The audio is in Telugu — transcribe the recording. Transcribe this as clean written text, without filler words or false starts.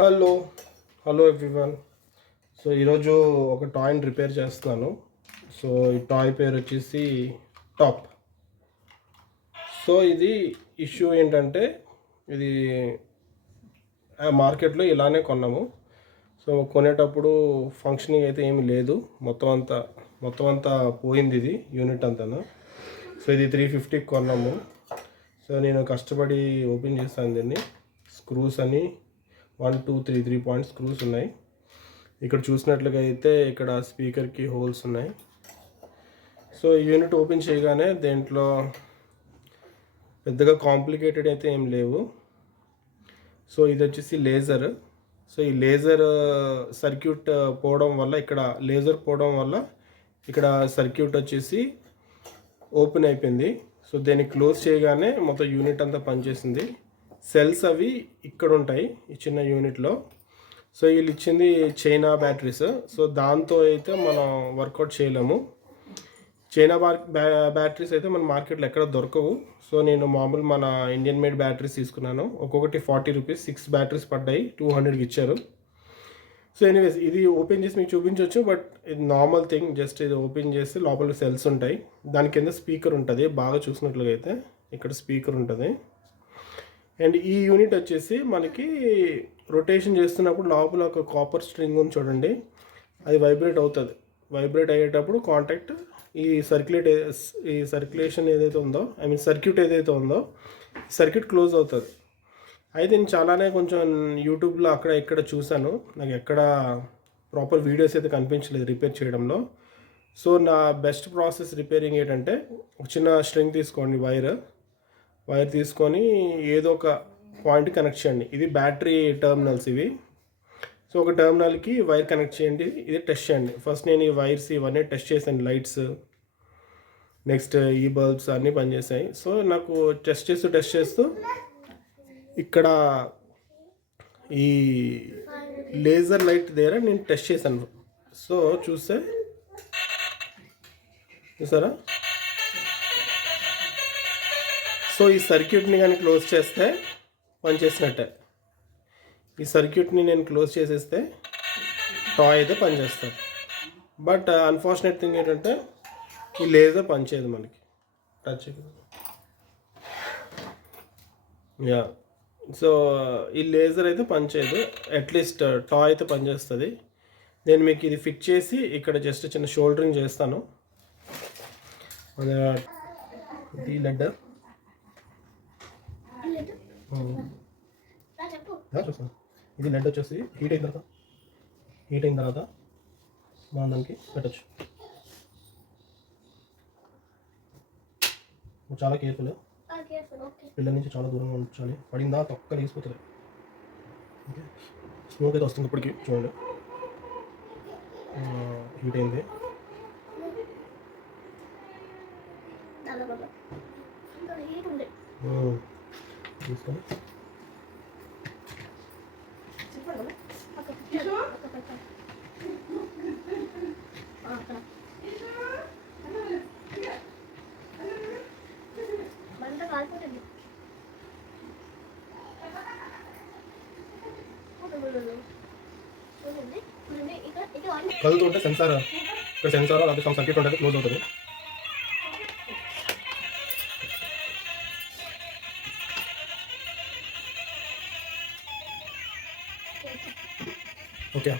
Hello hello everyone. సో ఈరోజు ఒక టాయ్ని రిపేర్ చేస్తున్నాను. సో ఈ టాయ్ పేరు వచ్చేసి టాప్. సో ఇది ఇష్యూ ఏంటంటే ఇది మార్కెట్లో ఇలానే కొన్నాము. సో కొనేటప్పుడు ఫంక్షనింగ్ అయితే ఏమీ లేదు, మొత్తం అంతా పోయింది ఇది యూనిట్ అంతాను. సో ఇది 350కి కొన్నాము. సో నేను కష్టపడి ఓపెన్ చేస్తాను దీన్ని. స్క్రూస్ అని 1 2 3 పాయింట్ స్క్రూస్ ఉన్నాయి. ఇక్కడ చూసినట్లుగా అయితే ఇక్కడ స్పీకర్కి హోల్స్ ఉన్నాయి. సో యూనిట్ ఓపెన్ చేయగానే దేంట్లో పెద్దగా కాంప్లికేటెడ్ అయితే ఏం లేవు. సో ఇది వచ్చేసి లేజర్. సో ఈ లేజర్ సర్క్యూట్ పోవడం వల్ల ఇక్కడ సర్క్యూట్ వచ్చేసి ఓపెన్ అయిపోయింది. సో దీన్ని క్లోజ్ చేయగానే మొత్తం యూనిట్ అంతా పనిచేసింది. సెల్స్ అవి ఇక్కడ ఉంటాయి ఈ చిన్న యూనిట్లో. సో వీళ్ళు ఇచ్చింది చైనా బ్యాటరీస్. సో దాంతో అయితే మనం వర్కౌట్ చేయలేము. చైనా బ్యాటరీస్ అయితే మన మార్కెట్లో ఎక్కడ దొరకవు. సో నేను మన ఇండియన్ మేడ్ బ్యాటరీస్ తీసుకున్నాను. ఒక్కొక్కటి 40 రూపీస్, 6 బ్యాటరీస్ పడ్డాయి, 200కి ఇచ్చారు. సో ఎనీవేస్ ఇది ఓపెన్ చేసి మీకు చూపించవచ్చు, బట్ ఇది నార్మల్ థింగ్. జస్ట్ ఇది ఓపెన్ చేసి లోపల సెల్స్ ఉంటాయి. దాని కింద స్పీకర్ ఉంటుంది. బాగా చూసినట్లుగా అయితే ఇక్కడ స్పీకర్ ఉంటుంది. అండ్ ఈ యూనిట్ వచ్చేసి మనకి రొటేషన్ చేస్తున్నప్పుడు లోపల ఒక కాపర్ స్ట్రింగ్ ఉంది చూడండి, అది వైబ్రేట్ అవుతుంది. వైబ్రేట్ అయ్యేటప్పుడు కాంటాక్ట్ ఈ సర్క్యులేషన్ ఏదైతే ఉందో, సర్క్యూట్ ఏదైతే ఉందో సర్క్యూట్ క్లోజ్ అవుతుంది. అయితే నేను చాలానే కొంచెం యూట్యూబ్లో అక్కడ ఇక్కడ చూశాను. నాకు ఎక్కడ ప్రాపర్ వీడియోస్ అయితే కనిపించలేదు రిపేర్ చేయడంలో. సో నా బెస్ట్ ప్రాసెస్ రిపేరింగ్ ఏంటంటే ఒక చిన్న స్ట్రింగ్ తీసుకోండి, వైర్ తీసుకొని ఏదో ఒక పాయింట్ కనెక్ట్ చేయండి. ఇది బ్యాటరీ టెర్మినల్స్ ఇవి. సో ఒక టెర్మినల్కి వైర్ కనెక్ట్ చేయండి, ఇది టెస్ట్ చేయండి. ఫస్ట్ నేను ఈ వైర్స్ ఇవన్నీ టెస్ట్ చేశాను. లైట్స్, నెక్స్ట్ ఈ బల్బ్స్ అన్నీ పనిచేసాయి. సో నాకు టెస్ట్ చేస్తూ ఇక్కడ ఈ లేజర్ లైట్ దగ్గర నేను టెస్ట్ చేశాను. సో చూసారా? సో ఈ సర్క్యూట్ని కానీ క్లోజ్ చేస్తే పనిచేసినట్టే. ఈ సర్క్యూట్ని నేను క్లోజ్ చేసేస్తే టాయ్ అయితే పనిచేస్తుంది. బట్ అన్ఫార్చునేట్ థింగ్ ఏంటంటే ఈ లేజర్ పనిచేయదు మనకి. టచ్ సో ఈ లేజర్ అయితే పనిచేయదు. అట్లీస్ట్ టాయ్ అయితే పనిచేస్తుంది. నేను మీకు ఇది ఫిక్స్ చేసి ఇక్కడ జస్ట్ చిన్న షోల్డరింగ్ చేస్తాను. ఇది లెడ్ చూస్తాను. ఇది లెడ్ వచ్చేసి హీట్ అయిన తర్వాత మనం దానికి పెట్టచ్చు. చాలా కేర్ఫుల్. పిల్లల నుంచి చాలా దూరంగా ఉంచాలి. పడిందా తొక్క లేసిపోతుంది. ఓకే, స్మోక్ అయితే వస్తుంది ఇప్పటికి. చూడండి, హీట్ అయింది. తీసుకొని కదులుతుంటే సెన్సార్ అది సర్క్యూట్ ఉంటుంది, క్లోజ్ అవుతుంది. ఓకే.